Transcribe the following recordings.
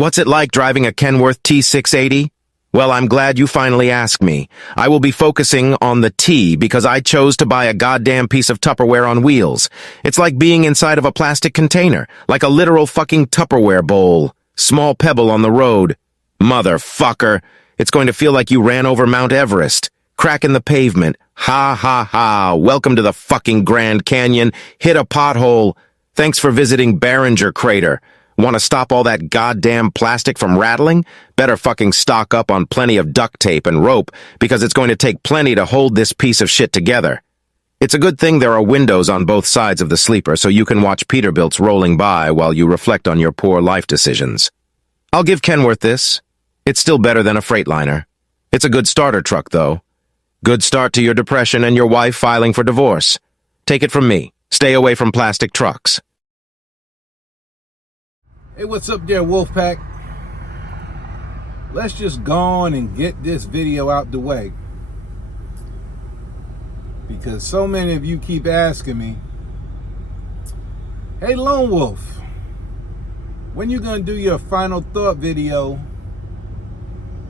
What's it like driving a Kenworth T680? Well, I'm glad you finally asked me. I will be focusing on the T because I chose to buy a goddamn piece of Tupperware on wheels. It's like being inside of a plastic container, like a literal fucking Tupperware bowl. Small pebble on the road. Motherfucker. It's going to feel like you ran over Mount Everest. Crack in the pavement. Ha ha ha. Welcome to the fucking Grand Canyon. Hit a pothole. Thanks for visiting Barringer Crater. Want to stop all that goddamn plastic from rattling? Better fucking stock up on plenty of duct tape and rope, because it's going to take plenty to hold this piece of shit together. It's a good thing there are windows on both sides of the sleeper so you can watch Peterbilts rolling by while you reflect on your poor life decisions. I'll give Kenworth this. It's still better than a Freightliner. It's a good starter truck, though. Good start to your depression and your wife filing for divorce. Take it from me. Stay away from plastic trucks. Hey, what's up there, Wolfpack? Let's just go on and get this video out the way, because so many of you keep asking me, hey Lone Wolf, when you gonna do your final thought video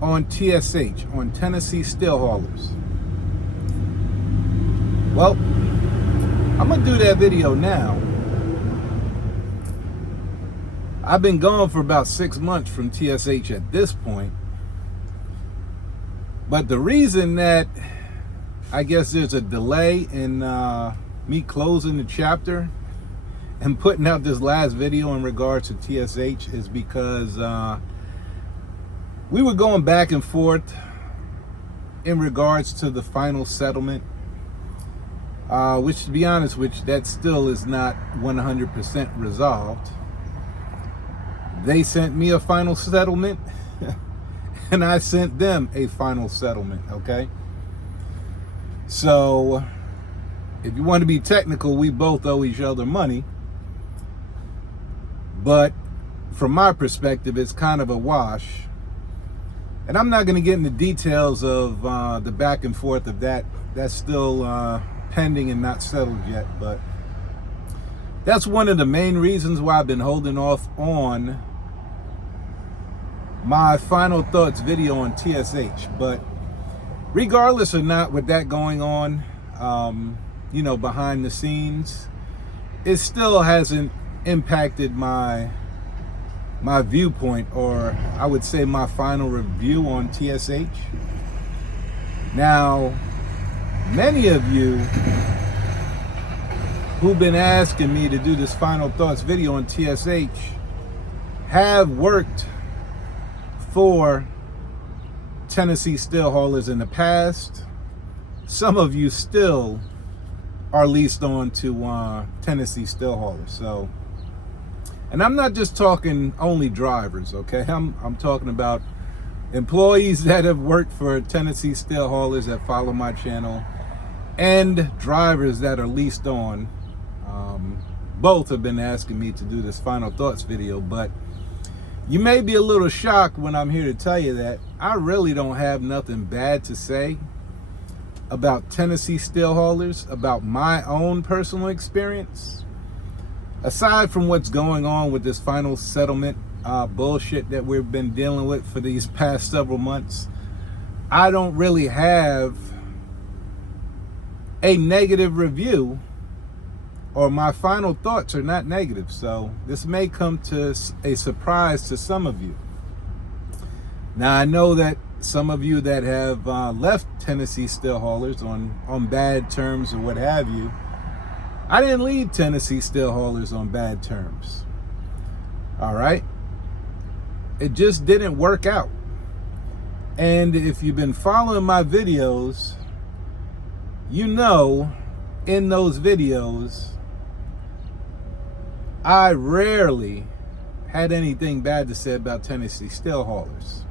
on TSH, on Tennessee Steel Haulers? Well, I'm gonna do that video now. I've been gone for about 6 months from TSH at this point. But the reason that I guess there's a delay in me closing the chapter and putting out this last video in regards to TSH is because we were going back and forth in regards to the final settlement, which, to be honest, that still is not 100% resolved. They sent me a final settlement, and I sent them a final settlement, okay? So, if you want to be technical, we both owe each other money. But from my perspective, it's kind of a wash. And I'm not going to get into details of the back and forth of that. That's still pending and not settled yet. But that's one of the main reasons why I've been holding off on my final thoughts video on TSH. But regardless or not, with that going on, behind the scenes, it still hasn't impacted my viewpoint, or I would say my final review on TSH. Now, many of you who've been asking me to do this final thoughts video on TSH have worked for Tennessee Steel Haulers in the past. Some of you still are leased on to Tennessee Steel Haulers. So, and I'm not just talking only drivers, okay? I'm talking about employees that have worked for Tennessee Steel Haulers that follow my channel, and drivers that are leased on. Both have been asking me to do this final thoughts video, but you may be a little shocked when I'm here to tell you that I really don't have nothing bad to say about Tennessee Steel Haulers, about my own personal experience. Aside from what's going on with this final settlement bullshit that we've been dealing with for these past several months, I don't really have a negative review, or my final thoughts are not negative. So this may come to a surprise to some of you. Now, I know that some of you that have left Tennessee Steel Haulers on bad terms or what have you. I didn't leave Tennessee Steel Haulers on bad terms. All right? It just didn't work out. And if you've been following my videos, you know in those videos, I rarely had anything bad to say about Tennessee Steel Haulers.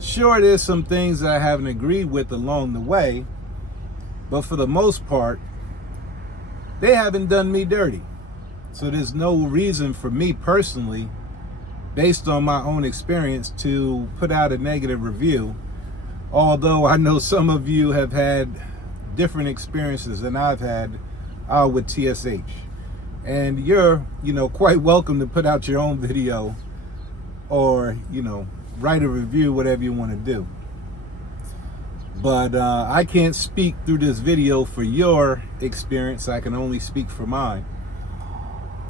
Sure, there's some things that I haven't agreed with along the way, but for the most part, they haven't done me dirty. So there's no reason for me personally, based on my own experience, to put out a negative review. Although I know some of you have had different experiences than I've had with TSH. And you're, quite welcome to put out your own video or, write a review, whatever you want to do. But I can't speak through this video for your experience. I can only speak for mine.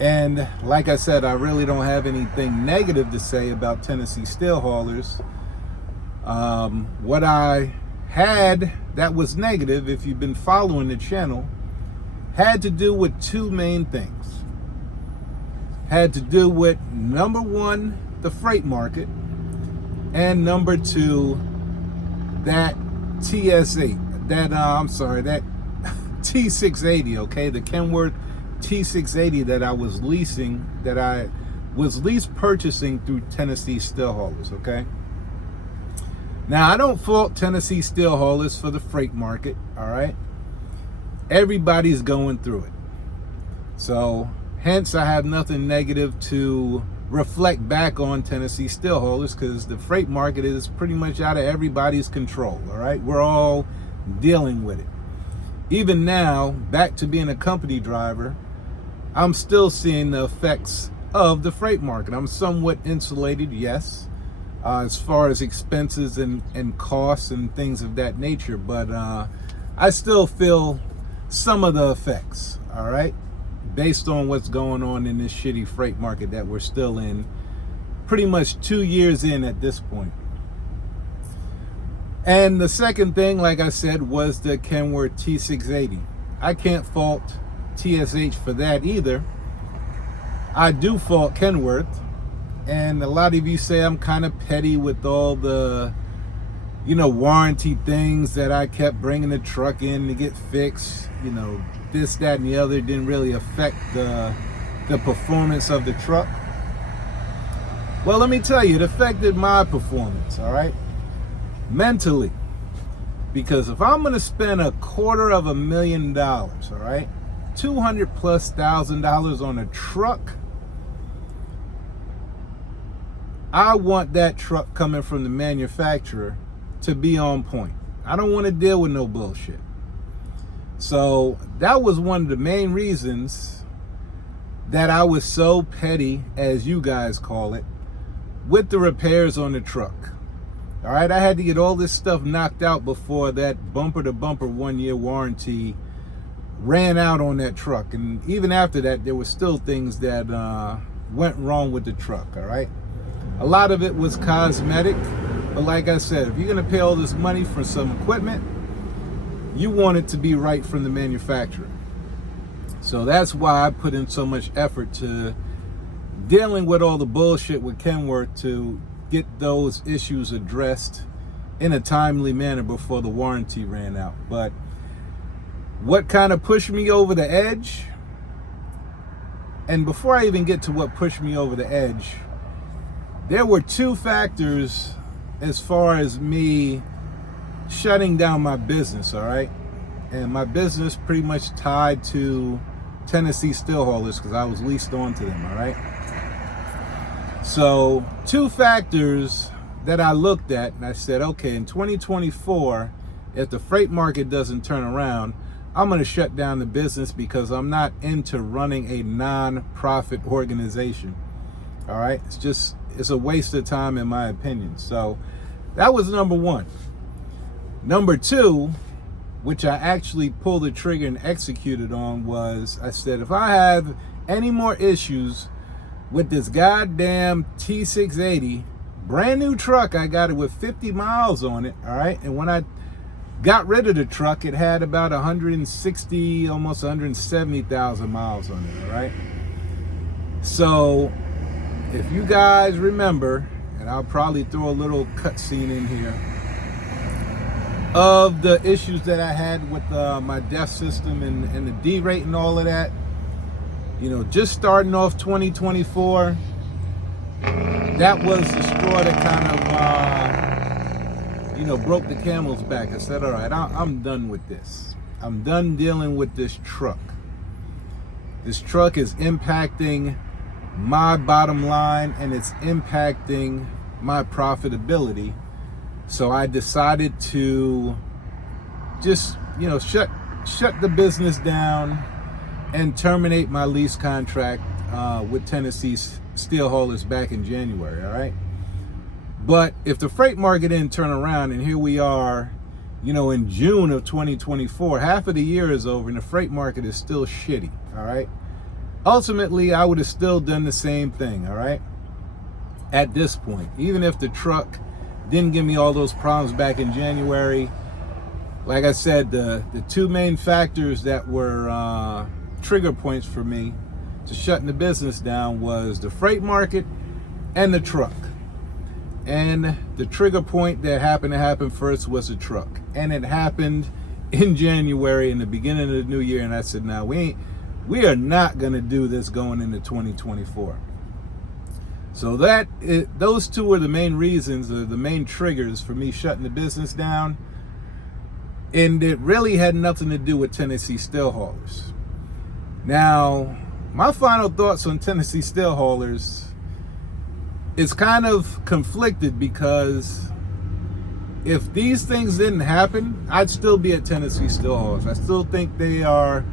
And like I said, I really don't have anything negative to say about Tennessee steel haulers. What I had that was negative, if you've been following the channel, had to do with two main things. Had to do with, number one, the freight market, and number two, that TSH, that T680, okay, the Kenworth T680 that I was leasing, that I was lease purchasing through Tennessee steel haulers, okay? Now, I don't fault Tennessee steel haulers for the freight market, all right? Everybody's going through it. So, hence, I have nothing negative to reflect back on Tennessee steel haulers, because the freight market is pretty much out of everybody's control, all right? We're all dealing with it. Even now, back to being a company driver, I'm still seeing the effects of the freight market. I'm somewhat insulated, yes, as far as expenses and costs and things of that nature, but I still feel some of the effects, all right, based on what's going on in this shitty freight market that we're still in, pretty much 2 years in at this point. And the second thing, like I said, was the Kenworth T680. I can't fault TSH for that either. I do fault Kenworth. And a lot of you say I'm kind of petty with all the, warranty things that I kept bringing the truck in to get fixed. This, that, and the other didn't really affect the performance of the truck. Well, let me tell you, it affected my performance, all right? Mentally. Because if I'm going to spend $250,000, all right, $200,000+ on a truck, I want that truck coming from the manufacturer to be on point. I don't want to deal with no bullshit. So that was one of the main reasons that I was so petty, as you guys call it, with the repairs on the truck. All right, I had to get all this stuff knocked out before that bumper-to-bumper 1-year warranty ran out on that truck. And even after that, there were still things that went wrong with the truck, all right? A lot of it was cosmetic, but like I said, if you're gonna pay all this money for some equipment, you want it to be right from the manufacturer. So that's why I put in so much effort to dealing with all the bullshit with Kenworth to get those issues addressed in a timely manner before the warranty ran out. But what kind of pushed me over the edge, and before I even get to what pushed me over the edge, there were two factors as far as me shutting down my business, all right? And my business pretty much tied to Tennessee steel haulers because I was leased on to them, all right? So two factors that I looked at, and I said, okay, in 2024, if the freight market doesn't turn around, I'm going to shut down the business because I'm not into running a non-profit organization. All right, it's a waste of time in my opinion. So that was number one. Number two, which I actually pulled the trigger and executed on, was I said, if I have any more issues with this goddamn T680, brand new truck, I got it with 50 miles on it, all right? And when I got rid of the truck, it had about 160, almost 170,000 miles on it, all right? So if you guys remember, and I'll probably throw a little cutscene in here, of the issues that I had with my DEF system and the D-rate and all of that, just starting off 2024, that was the straw that kind of, broke the camel's back. I said, all right, I'm done with this. I'm done dealing with this truck. This truck is impacting my bottom line and it's impacting my profitability. So I decided to just, shut the business down and terminate my lease contract with Tennessee steel haulers back in January, all right? But if the freight market didn't turn around, and here we are, you know, in June of 2024, half of the year is over and the freight market is still shitty, all right? Ultimately, I would have still done the same thing, all right? At this point, even if the truck didn't give me all those problems back in January, like I said, the two main factors that were trigger points for me to shutting the business down was the freight market and the truck. And the trigger point that happened to happen first was the truck. And it happened in January, in the beginning of the new year. And I said, now we are not going to do this going into 2024. So those two were the main reasons, or the main triggers for me shutting the business down. And it really had nothing to do with Tennessee Steel Haulers. Now, my final thoughts on Tennessee Steel Haulers, it's kind of conflicted, because if these things didn't happen, I'd still be at Tennessee Steel Haulers. I still think they are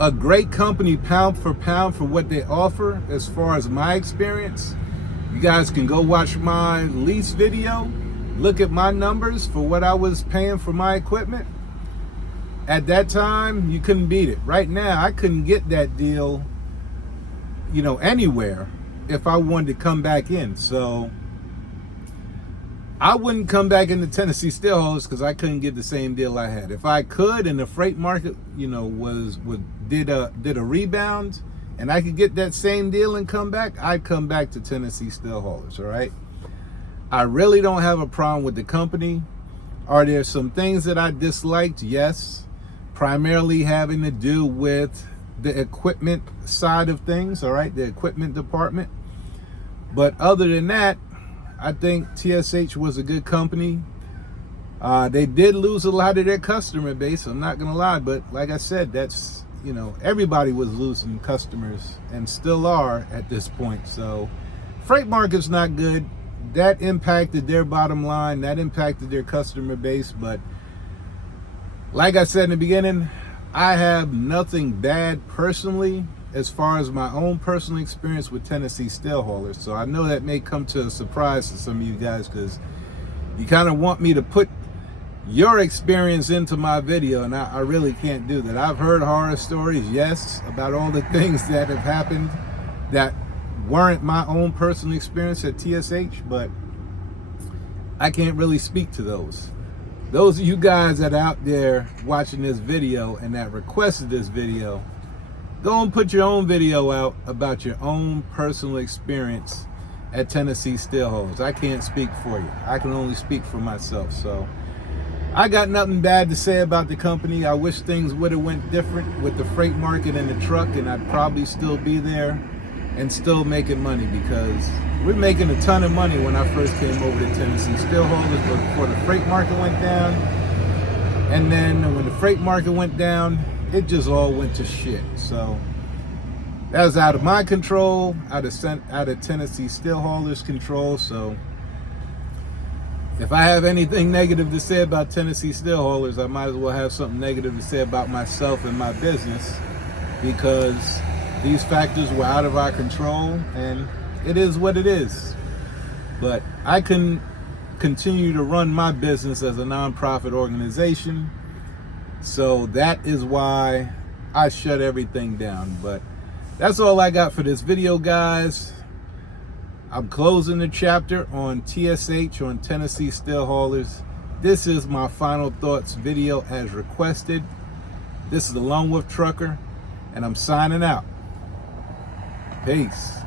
a great company pound for what they offer as far as my experience. You guys can go watch my lease video, look at my numbers for what I was paying for my equipment. At that time, you couldn't beat it. Right now, I couldn't get that deal, you know, anywhere if I wanted to come back in. So I wouldn't come back into Tennessee Steel Haulers because I couldn't get the same deal I had. If I could, and the freight market, you know, did a rebound, and I could get that same deal and come back, I'd come back to Tennessee Steel Haulers. All right. I really don't have a problem with the company. Are there some things that I disliked? Yes. Primarily having to do with the equipment side of things, all right, the equipment department. But other than that, I think TSH was a good company. They did lose a lot of their customer base, I'm not gonna lie, but like I said, that's, you know, everybody was losing customers and still are at this point. So freight market's not good. That impacted their bottom line, that impacted their customer base. But like I said in the beginning, I have nothing bad personally as far as my own personal experience with Tennessee Steel Haulers. So I know that may come to a surprise to some of you guys, because you kind of want me to put your experience into my video, and I really can't do that. I've heard horror stories, yes, about all the things that have happened that weren't my own personal experience at TSH, but I can't really speak to those. Those of you guys that are out there watching this video and that requested this video, go and put your own video out about your own personal experience at Tennessee Steel Haulers. I can't speak for you. I can only speak for myself. So I got nothing bad to say about the company. I wish things would have went different with the freight market and the truck, and I'd probably still be there and still making money, because we're making a ton of money when I first came over to Tennessee Steel Haulers, but before the freight market went down. And then when the freight market went down, it just all went to shit. So that was out of my control, out of Tennessee Steel Haulers' control. So if I have anything negative to say about Tennessee Steel Haulers, I might as well have something negative to say about myself and my business, because these factors were out of our control, and it is what it is. But I can continue to run my business as a nonprofit organization, so that is why I shut everything down. But that's all I got for this video, guys. I'm closing the chapter on TSH, on Tennessee Steel Haulers. This is my final thoughts video as requested. This is the Lone Wolf Trucker, and I'm signing out. Peace.